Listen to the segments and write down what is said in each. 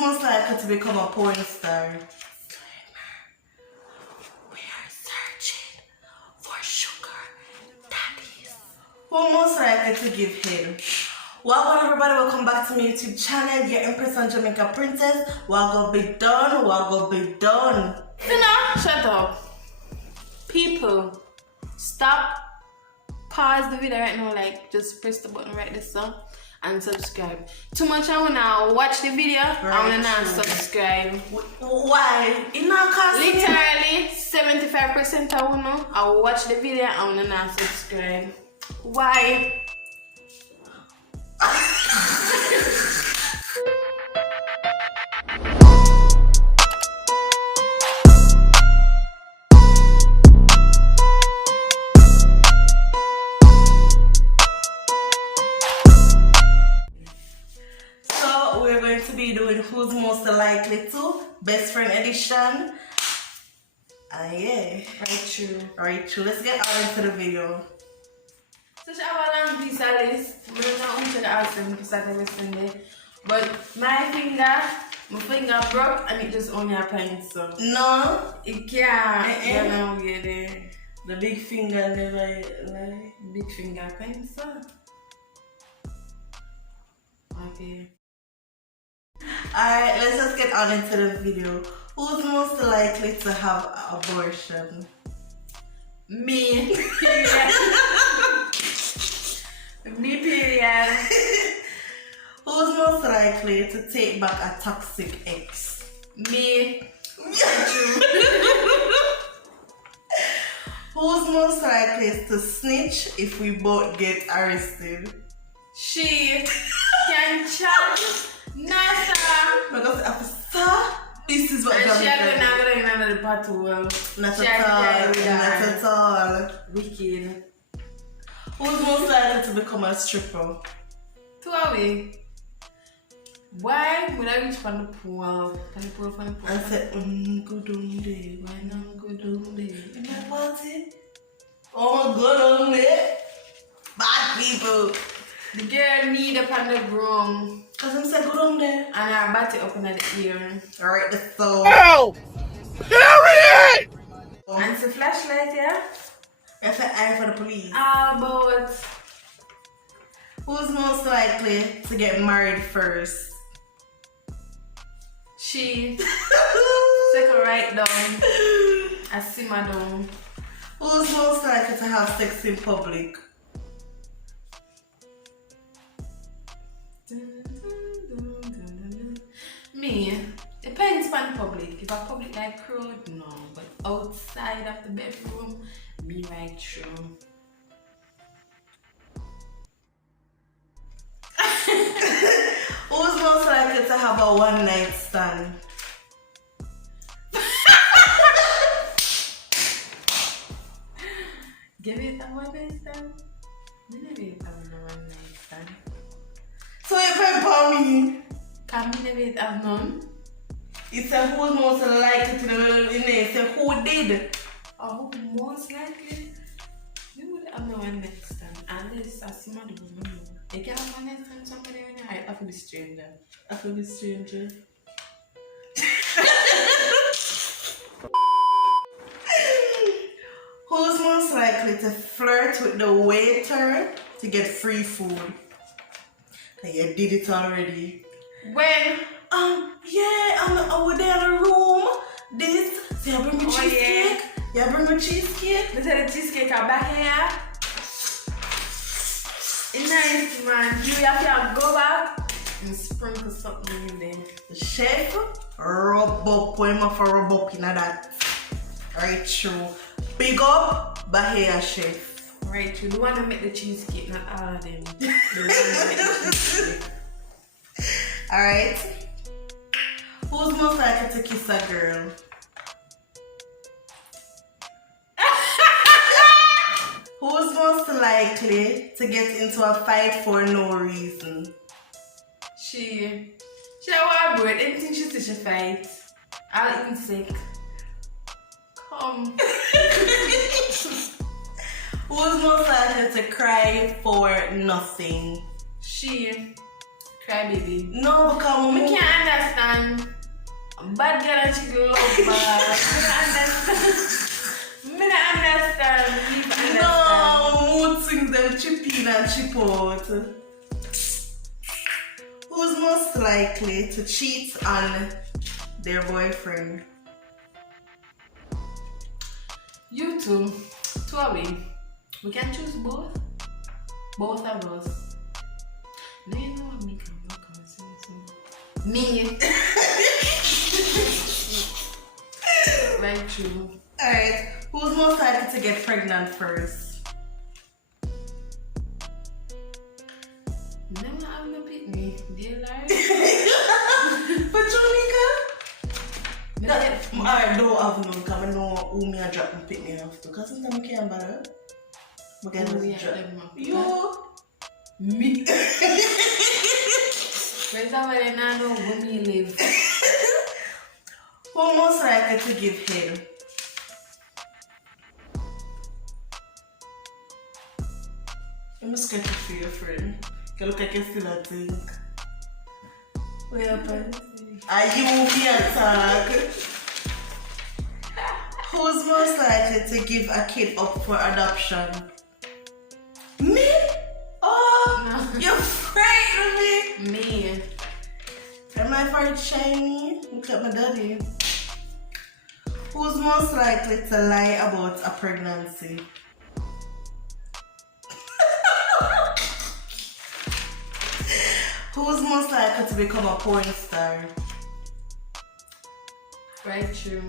most likely to become a porn star? We are searching for sugar daddies. Who most likely to give head? Welcome everybody, welcome back to my YouTube channel, your Empress and Jamaica Princess. We're gonna be done. Shut up. People, stop. Pause the video right now, like just press the button right there so and subscribe. Too much I wanna watch the video, I wanna not subscribe. Why? It not cost literally 75% I wanna I'll watch the video, I wanna not subscribe. Why? We're going to be doing who's most likely to best friend edition. Yeah, right true. Let's get out into the video. So I have a long piece of this. But my finger broke and it just only happens so. No, it can't. You know, get there. The big finger never like. Big finger happens so. Okay. Alright, let's just get on into the video. Who's most likely to have an abortion? Me. Period. Me, period. Who's most likely to take back a toxic ex? Me. Who's most likely to snitch if we both get arrested? She can chat. Nasa. Because officer, this is what and she had going in another battle. Not at all. Wicked. Who's most likely to become a stripper? 2 away. Why would I reach from the pool? And said, good on day. Why not good on day? In my party? Oh, good on day. Bad people. The girl need up on the broom. Cause I'm saying good on there. And I bat it up in the ear. Alright, the soul. Oh! Period! And it's a flashlight, yeah? That's an eye for the police. But who's most likely to get married first? she. Second right down. I see my down. Who's most likely to have sex in public? Me. Depends on public. If a public like crowd, no. But outside of the bedroom, me right through. Who's most likely to have a one-night stand? Give it a one-night stand? Never it have no one-night stand. So you can call me. Can me never have none? It's a who's most likely to the it's a who did. Oh, who most likely? You would have no one-night stand. Unless I see my woman. You can have one-night stand somebody when you hide after the stranger. After the stranger. Who's most likely to flirt with the waiter to get free food? You did it already. When? I was there in the room. This, so you bring me cheesecake? Yeah. You bring me cheesecake? They said the cheesecake are back here. It's nice, man. You have to go back and sprinkle something in there. The chef, rub up, put him up for rub up in that. Right true. Big up, Bahia chef. Right, you want to make the cheesecake, not all of them. The one that make the cheesecake. Alright. Who's most likely to kiss a girl? Who's most likely to get into a fight for no reason? She want bread. Anything she see she fight. I'll even sick. Come. Who's most likely to cry for nothing? She. Cry baby. No, because we can't understand. bad girl and she love bad. Me not understand. No, mood swings them chip in and chip out. Who's most likely to cheat on their boyfriend? You two of we. We can choose both. Both of us. No, you know what me can work on, so. Me. Right, true. Alright, who's most likely to get pregnant first? Never have no pick me. Dear life. But Myeika? I don't have none because I know who me a drop and pick me after. Because sometimes I can't bother. I can just drop. You? Me. First of all, I don't know where me live. Who most likely to give head? I'm scared for your friend. You look like you still a think. What happened? Are you me attack? Who's most likely to give a kid up for adoption? Me? Oh, no. You're afraid of me? Me. Am I for shiny? Look at my daddy. Who's most likely to lie about a pregnancy? Who's most likely to become a porn star? Right, true.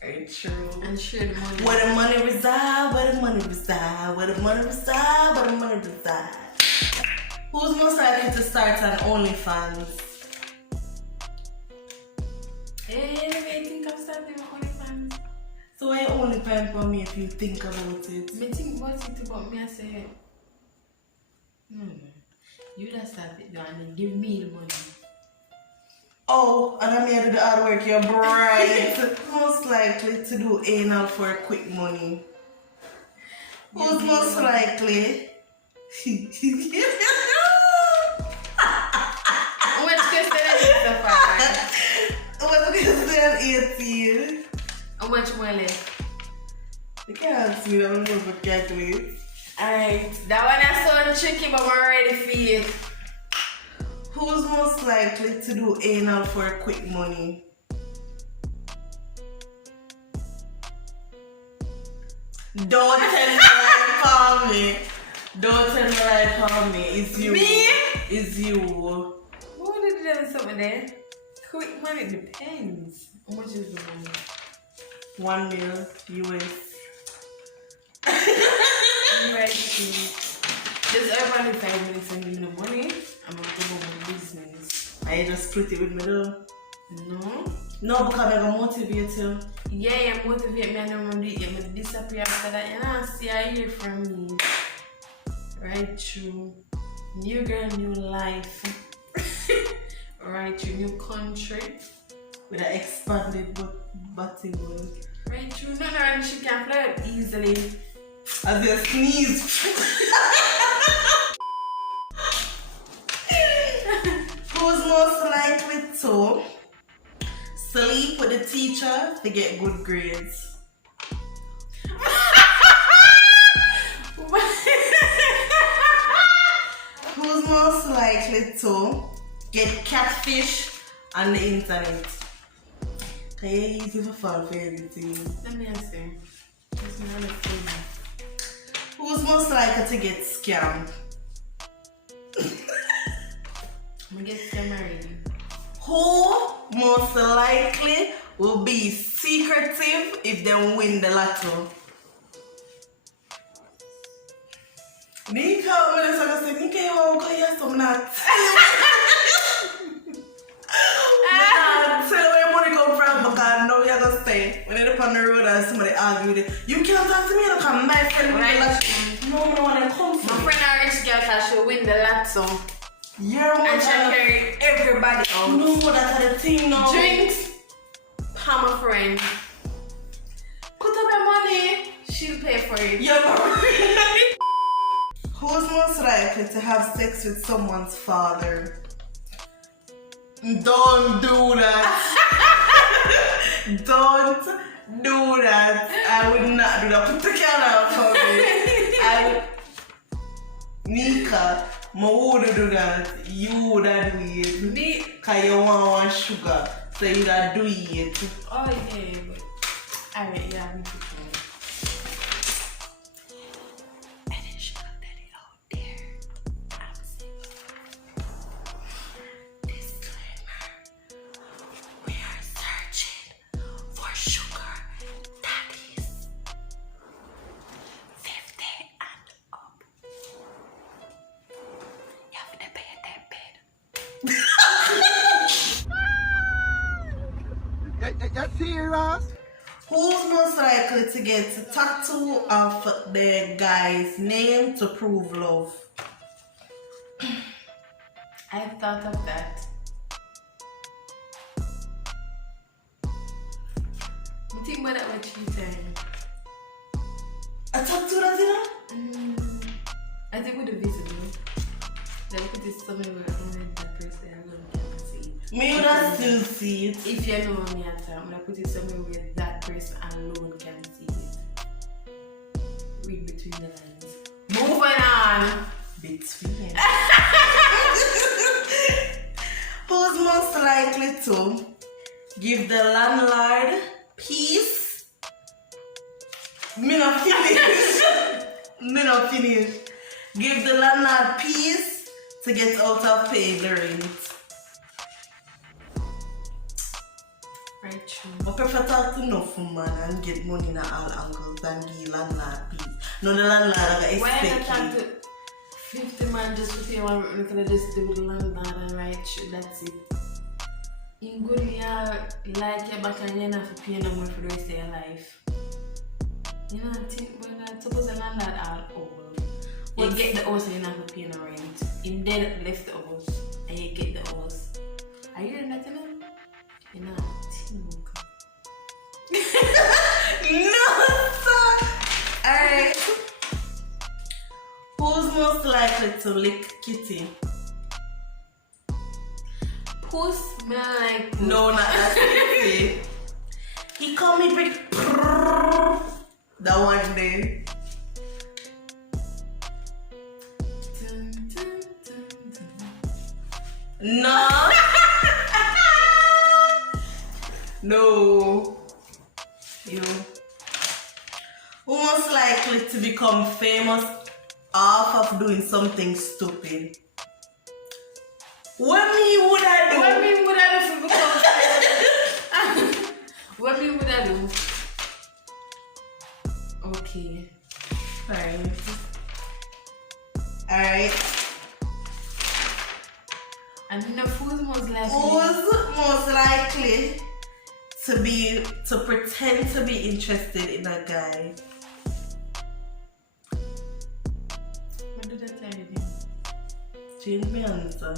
Very true. And share the money. Where the money reside, where the money reside, where the money reside, where the money reside. Who's most likely to start an OnlyFans? Hey, I think I'm starting my OnlyFans. So why OnlyFans for me if you think about it? Me think about it about me, I say, you just start it down and give me the money. Oh, and I made the hard work, you're bright. Most likely to do anal for quick money. Who's most likely? What question is it so far? What question 18? How much more left? You can't ask me that one over calculate. Alright, that one is so tricky, but I'm ready for it. Who's most likely to do anal for quick money? Don't tell me like call me. Don't tell me like call me. It's you. Me? It's you. Who did you do something there? Quick money depends. How much is the money? 1 mil US. Right. Just everybody 5 minutes and give me the money. I'm gonna go about my business. I just split it with me though. No? No, because I'm gonna motivate you. Yeah, you motivate me and I'm gonna do it. I'm gonna disappear after that. You know, see, I hear from me. Right, true. New girl, new life. Right, true. New country. With an expanded body world. Right, true. No, no, she can fly up easily. As you sneeze. Who's most likely to sleep with the teacher to get good grades? Who's most likely to get catfish on the internet? Can you easy to fall for everything? Let me answer. That's another thing. Who's most likely to get scammed? I'm gonna get married. Who most likely will be secretive if they win the lotto? Myeika, I'm going to say, Myeika, you want to go here some nuts? Tell where money come from because now you're going to stay. When you're on the road and somebody argue with you, you can't talk to me, you come my friend with the lotto. No, no, when I come from. My friend a rich girl because she win the lotto. Yeah, and she carry everybody out. No, that's the thing now. Drinks, my friend. Put up your money, she'll pay for it. Yeah, who's most likely to have sex with someone's father? Don't do that. Don't do that. I would not do that. Put the camera for me. Myeika, I would do that. You would do it. Because you want sugar. So you would do it. Oh, yeah, but. Alright, yeah, I'm too and then sugar daddy out there. I'm single. Disclaimer. We are searching for sugar daddies. 50 and up. You have to pay that bed. That's serious? Who's most likely to get a tattoo of the guy's name to prove love? I thought of that. You think about that with cheating? A tattoo that you know? I think with the visible. Then put it somewhere where only that person alone can see it. Me would have still see it. If you know me at time, I'm gonna put it somewhere where that person alone can see it. Read between the lines. Moving on. Between. Who's most likely to give the landlord peace? Me not finish. Me not finish. Give the landlord peace to get out of paying the rent. Right, true. I prefer talk to enough man and get money in all angles than give landlord peace. No, the landlord I Why not expect talk you. to 50 man just with you and we could just do the landlord and right, sure, that's it. In good year, like your back and you're not for paying no more for the rest of your life. You know, I think we're not supposed to landlord all over. You get the house and you're not for paying no rent. In there, left the house and you get the house. Are you hearing that, you know? You're not think. No, sir. Alright. Who's most likely to lick kitty? Puss, me not like puss. No, not that kitty. He called me big that one day. Dun, dun, dun, dun. No. No. You. Who most likely to become famous off of doing something stupid? What me would I do? What me would I do for become What me would I do? Okay. Alright. And you know who's most likely? Who's most likely to pretend to be interested in a guy? What did I tell you? Change my answer.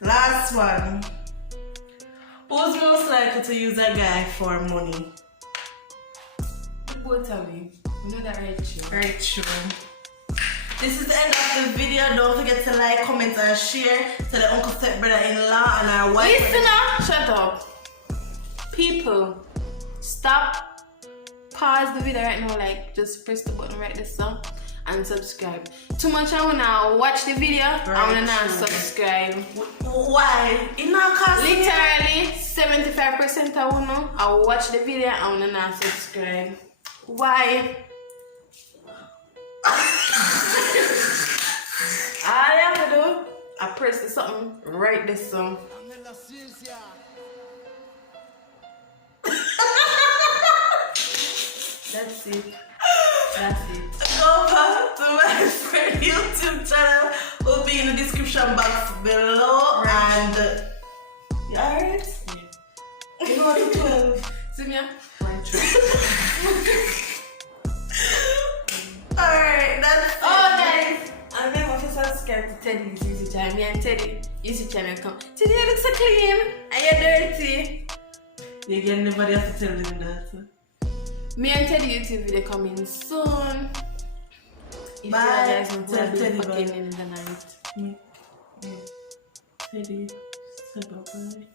Last one. Who's most likely to use a guy for money? The both of you. You know that right, true? Right, true. This is the end of the video. Don't forget to like, comment, and share to the uncle, step brother-in-law, and our wife. Listen up! Shut up. People, stop. Pause the video right now. Like, just press the button right there, so, and subscribe. Too much I wanna watch the video. I wanna not subscribe. Why? It not cost me. Literally 75% I wanna. I watch the video. I wanna not subscribe. Why? All you have to do, I press the something right this song. That's it. That's it. Go back to my friend YouTube channel. Will be in the description box below. Right. And you alright? Yeah. You go to 12. See me? Right. Alright, that's it. Oh guys, I remember if you subscribe to Teddy's YouTube channel. Me and Teddy YouTube channel come. Teddy, you look so clean and you're dirty. You can never have to tell them that. Me and Teddy YouTube video coming soon. If Bye. you guys want to Tell be Teddy fucking bye. in the night. Yeah. Teddy, say bye-bye.